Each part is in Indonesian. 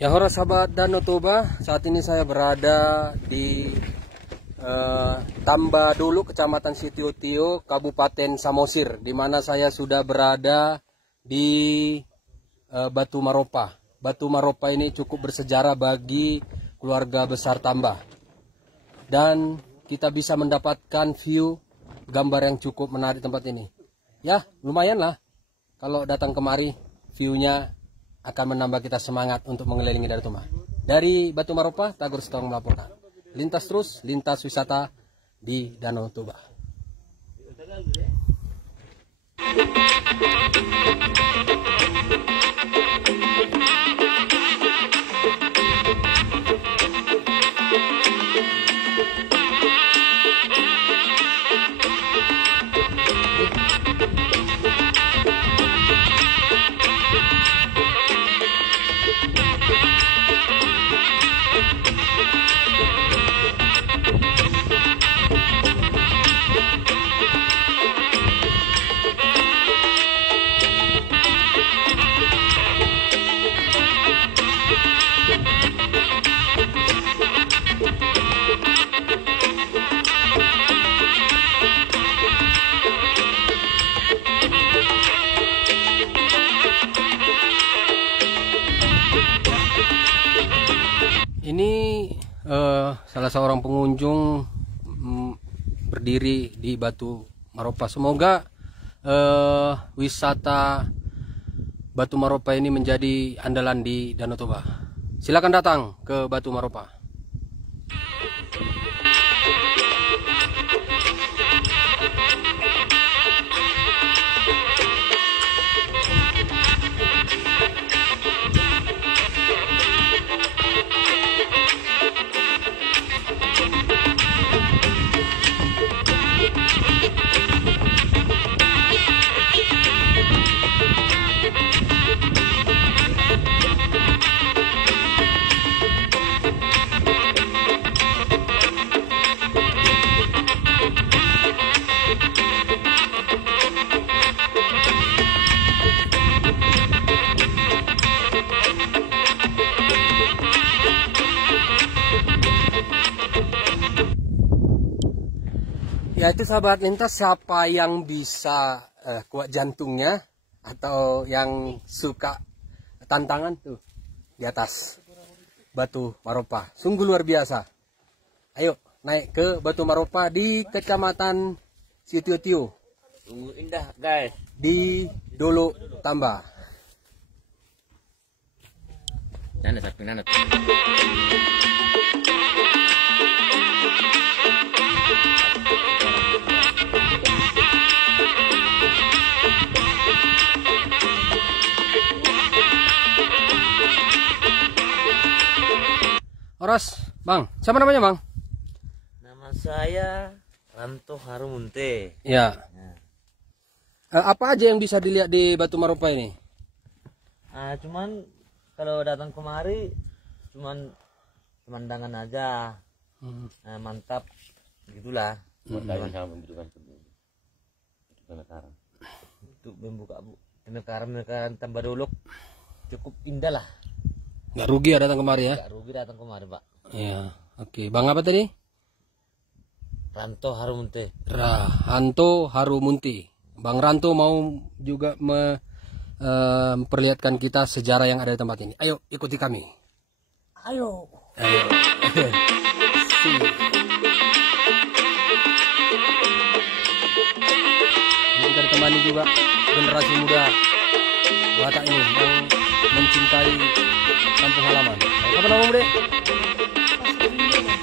Ya hora sahabat Danau Toba, saat ini saya berada di Tamba Dulu, Kecamatan Sitiotio, Kabupaten Samosir, di mana saya sudah berada di Batu Maropa. Batu Maropa ini cukup bersejarah bagi keluarga besar Tamba, dan kita bisa mendapatkan view gambar yang cukup menarik tempat ini. Ya, lumayan lah kalau datang kemari, view-nya akan menambah kita semangat untuk mengelilingi Danau Toba. Dari Batu Maropa, Tagor Sitawang melaporkan. Lintas terus, lintas wisata di Danau Toba. Ini salah seorang pengunjung berdiri di Batu Maropa. Semoga wisata Batu Maropa ini menjadi andalan di Danau Toba. Silakan datang ke Batu Maropa. Ya itu sahabat lintas, siapa yang bisa kuat jantungnya atau yang suka tantangan tuh di atas Batu Maropa. Sungguh luar biasa. Ayo naik ke Batu Maropa di Kecamatan Sitiotio. Sungguh indah guys. Di Dolo Tamba. Nana sapi nana. Oras, Bang. Siapa namanya, Bang? Nama saya Ranto Harumunte. Ya. Apa aja yang bisa dilihat di Batu Maropa ini? Cuman kalau datang kemari cuman pemandangan aja. Mantap gitulah. Untuk membuka pemekaran Tamba Dulu cukup indah lah. Nggak rugi ya datang kemari ya? Nggak rugi datang kemari, Pak. Ya, oke. Bang apa tadi? Ranto Harumunte. Ranto Harumunte. Bang Ranto mau juga memperlihatkan kita sejarah yang ada di tempat ini. Ayo ikuti kami. Ayo. Ini kita ditemani juga generasi muda Batak ini yang mencintai kampung halaman. Apa namamu, Dek?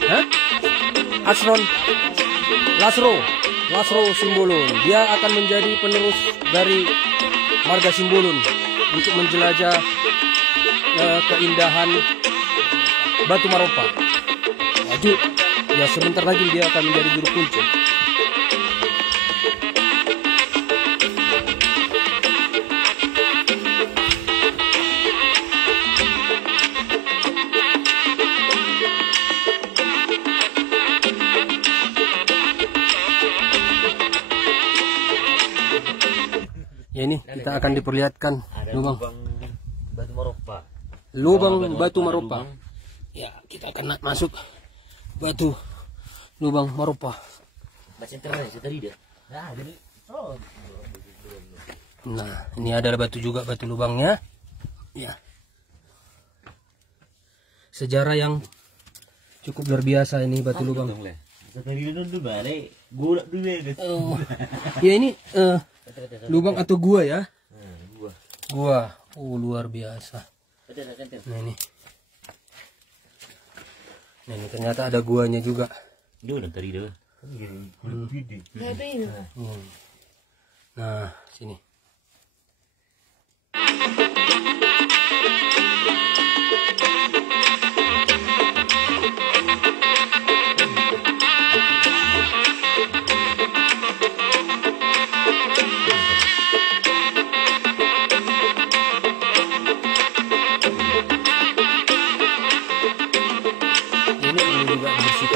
Hah? Asron Lasro Simbolon. Dia akan menjadi penerus dari marga Simbolon untuk menjelajah keindahan Batu Maropa. Maju. Ya sebentar lagi dia akan menjadi juru kunci. Ya ini kita akan diperlihatkan ada lubang Batu Maropa. lubang batu Maropa. Ya, kita akan masuk batu lubang Maropa. Nah, ini adalah batu juga, batu lubangnya. Ya. Sejarah yang cukup luar biasa ini batu lubang. Ya ini lubang atau gua ya? Gua. Luar biasa. Nah ini. Nah ini ternyata ada guanya juga. Nah, sini.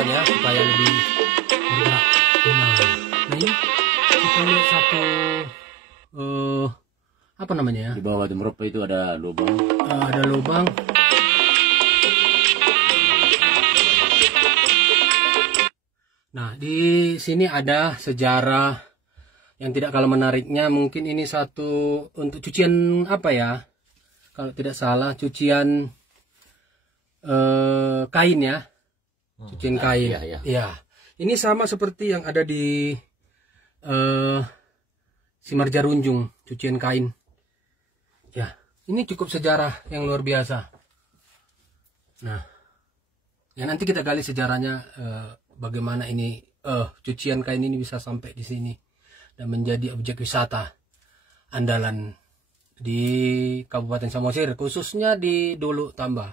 Ya, supaya lebih bergerak. Nah ini kita lihat satu apa namanya ya? Di bawah batu Maropa itu ada lubang. Ada lubang. Nah di sini ada sejarah yang tidak kalah menariknya. Mungkin ini satu untuk cucian apa ya? Kalau tidak salah cucian kain ya. Cucian kain. Ya. Ini sama seperti yang ada di Simarjarunjung, cucian kain. Ya, ini cukup sejarah yang luar biasa. Nah, ya nanti kita gali sejarahnya bagaimana ini cucian kain ini bisa sampai di sini dan menjadi objek wisata andalan di Kabupaten Samosir, khususnya di Dolu Tamba.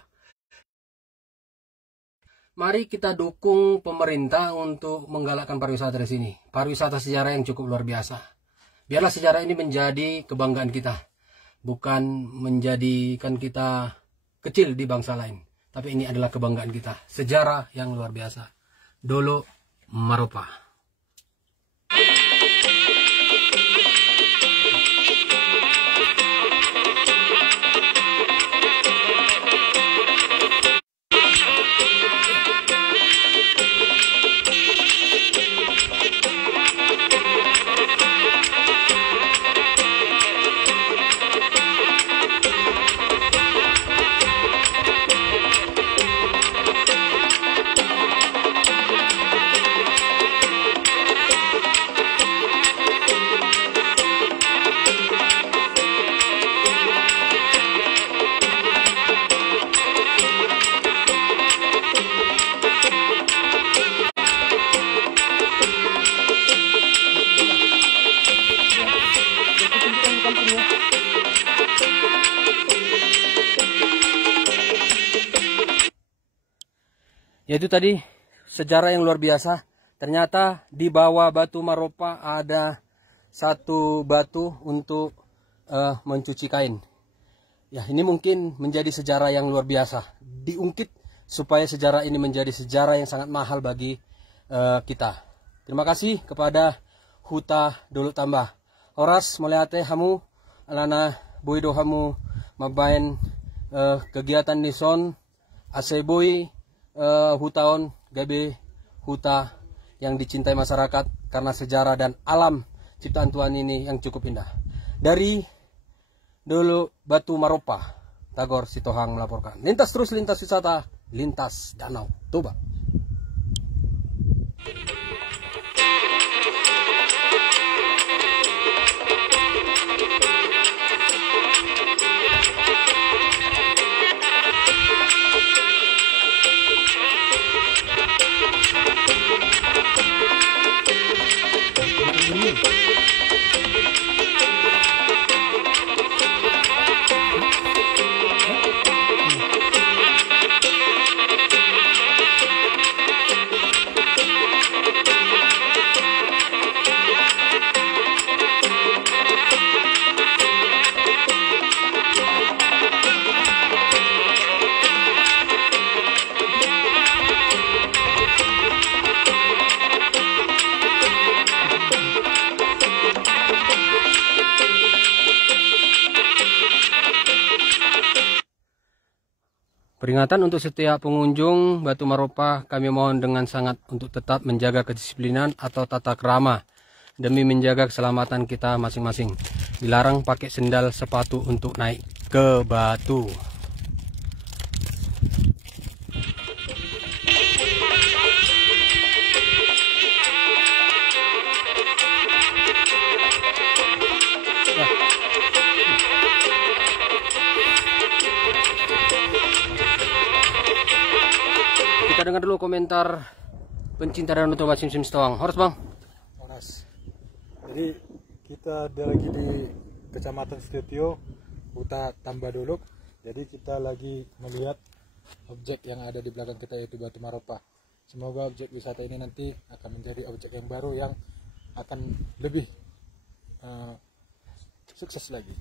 Mari kita dukung pemerintah untuk menggalakkan pariwisata di sini. Pariwisata sejarah yang cukup luar biasa. Biarlah sejarah ini menjadi kebanggaan kita. Bukan menjadikan kita kecil di bangsa lain. Tapi ini adalah kebanggaan kita. Sejarah yang luar biasa. Dolu Maropa. Yaitu tadi sejarah yang luar biasa. Ternyata di bawah batu Maropa ada satu batu untuk mencuci kain. Ya, ini mungkin menjadi sejarah yang luar biasa. Diungkit supaya sejarah ini menjadi sejarah yang sangat mahal bagi kita. Terima kasih kepada Huta Dolu Tamba. Oras melihat hamu alana boydo hamu mabain kegiatan nison aseboy hutaon gabe huta yang dicintai masyarakat karena sejarah dan alam ciptaan Tuhan ini yang cukup indah. Dari Dolu Batu Maropa, Tagor Sitohang melaporkan. Lintas terus lintas wisata, lintas Danau Toba. Peringatan untuk setiap pengunjung Batu Maropa, kami mohon dengan sangat untuk tetap menjaga kedisiplinan atau tata krama demi menjaga keselamatan kita masing-masing. Dilarang pakai sendal sepatu untuk naik ke batu. Kita dengar dulu komentar pencinta Danau Toba Sim Sitoang. Horus bang. Monas. Jadi kita ada lagi di Kecamatan Setio, Huta Tambaduluk. Jadi kita lagi melihat objek yang ada di belakang kita, yaitu Batu Maropa. Semoga objek wisata ini nanti akan menjadi objek yang baru yang akan lebih sukses lagi.